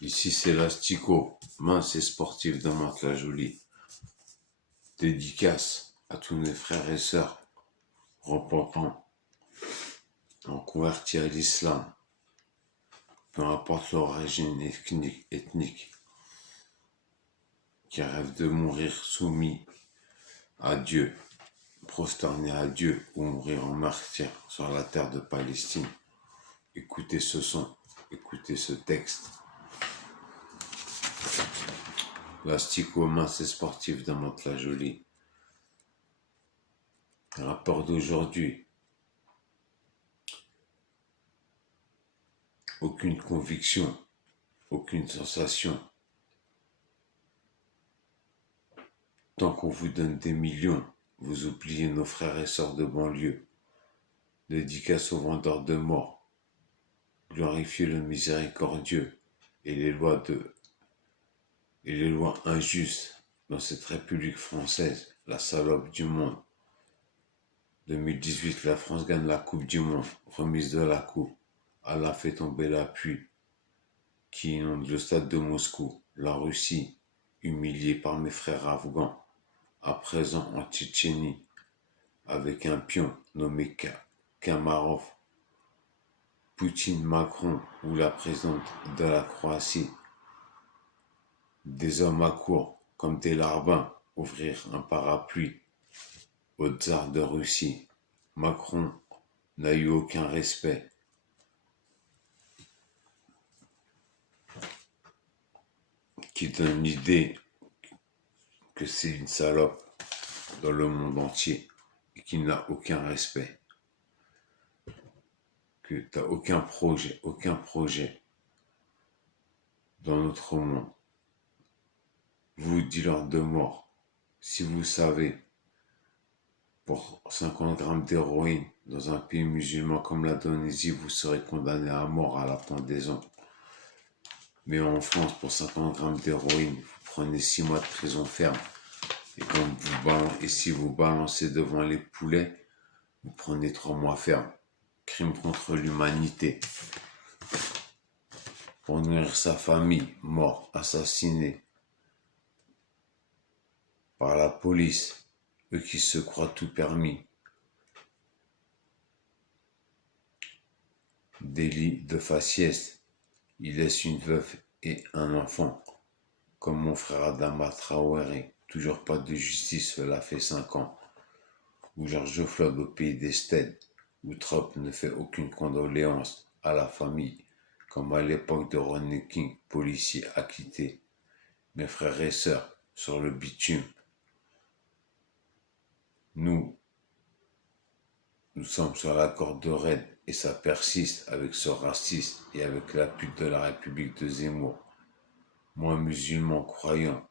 Ici c'est l'Astico, mince et sportif de Mantes-la-Jolie. Dédicace à tous mes frères et sœurs repentants, en convertis à l'islam, peu importe leur origine ethnique, qui rêvent de mourir soumis à Dieu, prosternés à Dieu ou mourir en martyr sur la terre de Palestine. Écoutez ce son, écoutez ce texte. L'Astico, mince et sportif de Mantes-la-Jolie. Rapport d'aujourd'hui. Aucune conviction, aucune sensation. Tant qu'on vous donne des millions, vous oubliez nos frères et sœurs de banlieue. Dédicace aux vendeurs de mort. Glorifiez le miséricordieux et les lois injustes dans cette République française, la salope du monde. 2018, la France gagne la Coupe du Monde, remise de la Coupe. Allah fait tomber la pluie qui inonde le stade de Moscou. La Russie, humiliée par mes frères afghans, à présent en Tchétchénie, avec un pion nommé Kamarov. Poutine, Macron ou la présidente de la Croatie. Des hommes à court, comme des larbins, ouvrir un parapluie au tsar de Russie. Macron n'a eu aucun respect. Qui donne l'idée que c'est une salope dans le monde entier et qui n'a aucun respect. Que tu n'as aucun projet dans notre monde. Vous, dealers de mort, si vous savez, pour 50 grammes d'héroïne dans un pays musulman comme l'Indonésie, vous serez condamné à mort à la pendaison. Mais en France, pour 50 grammes d'héroïne, vous prenez 6 mois de prison ferme. Et si vous balancez devant les poulets, vous prenez 3 mois ferme. Crime contre l'humanité. Pour nourrir sa famille, mort, assassiné par la police, eux qui se croient tout permis. Délit de faciès, il laisse une veuve et un enfant, comme mon frère Adama Traoré. Toujours pas de justice, cela fait 5 ans. Ou Georges Floyd au pays des Stèdes, où Trump ne fait aucune condoléance à la famille, comme à l'époque de Rodney King, policier acquitté. Mes frères et sœurs, sur le bitume, nous sommes sur la corde raide et ça persiste avec ce racisme et avec la pute de la République de Zemmour. Moi, musulman croyant,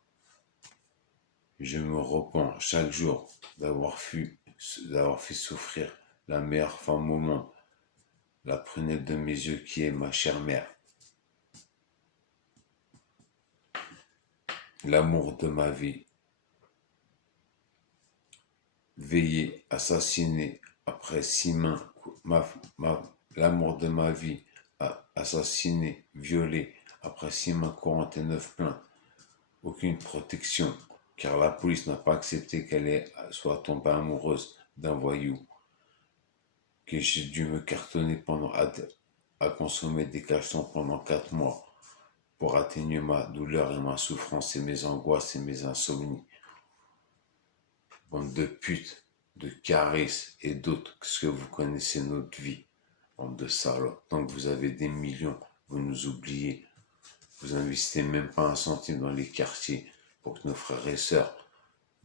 je me repens chaque jour d'avoir fait souffrir la meilleure femme au monde, la prunelle de mes yeux qui est ma chère mère. L'amour de ma vie. Veillé, assassiné après 6 mains, l'amour de ma vie, assassiné, violé après 6 mains 49 plaintes. Aucune protection, car la police n'a pas accepté qu'elle soit tombée amoureuse d'un voyou, que j'ai dû me cartonner à consommer des cachetons pendant 4 mois pour atténuer ma douleur et ma souffrance et mes angoisses et mes insomnies. Bande de putes, de caresses et d'autres, que vous connaissez notre vie. Bande de salopes. Tant que vous avez des millions, vous nous oubliez. Vous investissez même pas un centime dans les quartiers pour que nos frères et sœurs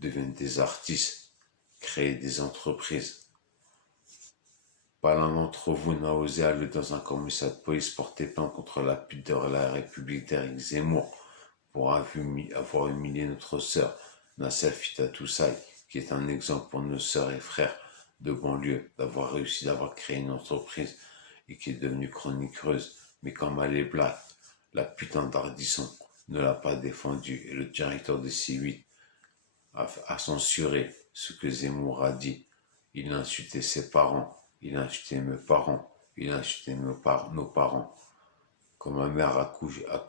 deviennent des artistes, créer des entreprises. Pas l'un d'entre vous n'a osé aller dans un commissariat de police porter plainte contre la pute de la République d'Éric Zemmour pour avoir humilié notre sœur Nassef Fitatoussaï, qui est un exemple pour nos sœurs et frères de banlieue, d'avoir créé une entreprise et qui est devenue chroniqueuse. Mais comme elle est black, la putain d'Ardisson ne l'a pas défendue et le directeur de C8 a censuré ce que Zemmour a dit. Il a insulté ses parents, il a insulté mes parents, il a insulté nos parents. quand ma mère a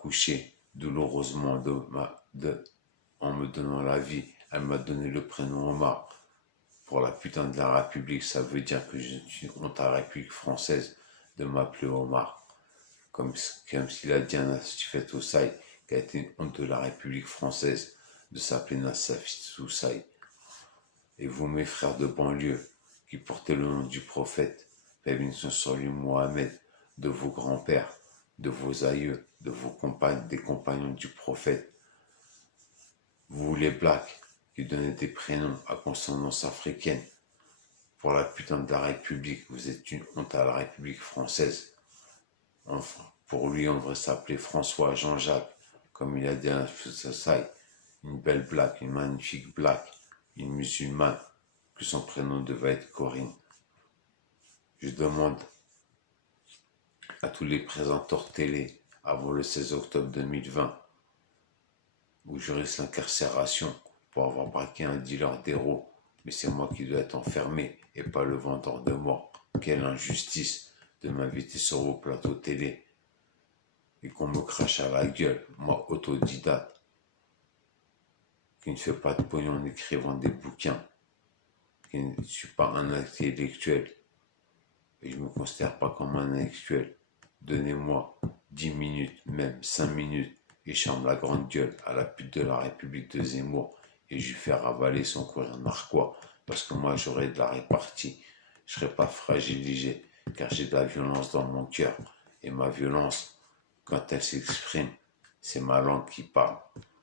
couché douloureusement en me donnant la vie, elle m'a donné le prénom Omar. Pour la putain de la République, ça veut dire que je suis honte à la République française de m'appeler Omar. Comme s'il a dit à Nassif Oussaï, qui a été une honte de la République française, de s'appeler Nassif Oussaï. Et vous, mes frères de banlieue, qui portez le nom du prophète, paix bénédiction sur lui, Mohamed, de vos grands-pères, de vos aïeux, de vos compagnes, des compagnons du prophète, vous les blacks, qui donnez des prénoms à consonance africaine, pour la putain de la République, vous êtes une honte à la République française. Enfin, pour lui, on devrait s'appeler François Jean-Jacques, comme il a dit à Sassai, une belle black, une magnifique black, une musulmane, que son prénom devait être Corinne. Je demande à tous les présenteurs télé, avant le 16 octobre 2020, où je risque l'incarcération pour avoir braqué un dealer d'héros, mais c'est moi qui dois être enfermé et pas le vendeur de mort. Quelle injustice de m'inviter sur vos plateaux télé et qu'on me crache à la gueule, moi autodidacte, qui ne fait pas de pognon en écrivant des bouquins, qui ne suis pas un intellectuel et je ne me considère pas comme un intellectuel. Donnez-moi 10 minutes, même 5 minutes, et je ferme la grande gueule à la pute de la République de Zemmour et je lui fais ravaler son courrier narquois parce que moi j'aurai de la répartie. Je ne serai pas fragilisé car j'ai de la violence dans mon cœur et ma violence, quand elle s'exprime, c'est ma langue qui parle.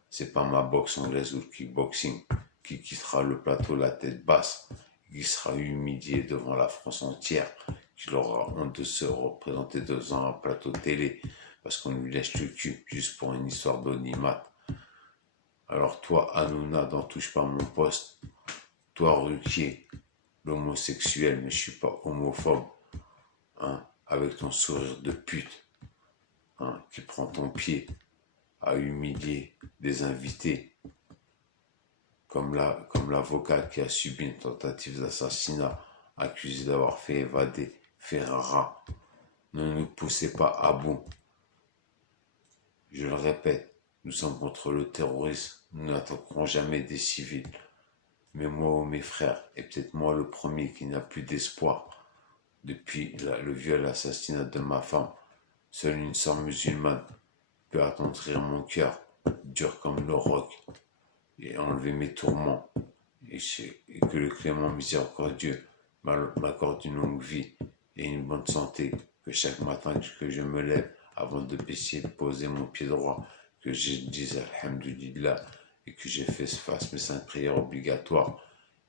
C'est pas ma boxe anglaise ou le kickboxing qui quittera le plateau la tête basse, qui sera humilié devant la France entière, qu'il aura honte de se représenter devant un plateau télé parce qu'on lui lèche le cul juste pour une histoire d'onimat. Alors toi, Hanouna, n'en touche pas mon poste. Toi, Ruquier, l'homosexuel, mais je suis pas homophobe, hein, avec ton sourire de pute, hein, qui prend ton pied à humilier des invités, comme l'avocat qui a subi une tentative d'assassinat, accusé d'avoir fait évader Ferrara. Ne nous poussez pas à bout. Je le répète, nous sommes contre le terrorisme, nous n'attaquerons jamais des civils. Mais moi ou mes frères, et peut-être moi le premier qui n'a plus d'espoir, depuis le viol et l'assassinat de ma femme, seule une sœur musulmane peut attendrir mon cœur, dur comme le roc, et enlever mes tourments, et que le clément miséricordieux m'accorde une longue vie et une bonne santé, que chaque matin que je me lève, avant de poser mon pied droit, que je dise Alhamdulillah et que je fasse mes 5 prières obligatoires,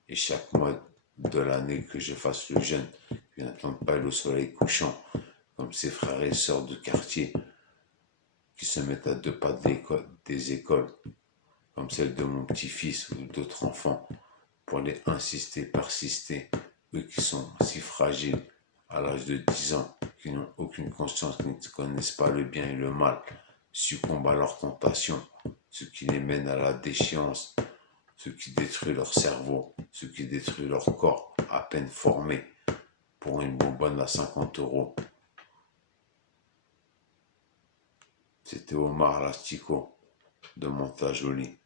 et chaque mois de l'année que je fasse le jeûne, que je n'attende pas le soleil couchant, comme ces frères et sœurs de quartier qui se mettent à 2 pas des écoles, comme celle de mon petit-fils ou d'autres enfants, pour les insister, persister, eux qui sont si fragiles à l'âge de 10 ans, qui n'ont aucune conscience, qui ne connaissent pas le bien et le mal, succombent à leurs tentations, ce qui les mène à la déchéance, ce qui détruit leur cerveau, ce qui détruit leur corps à peine formé pour une bonbonne à 50 euros. C'était Omar Lastico de Montajolie.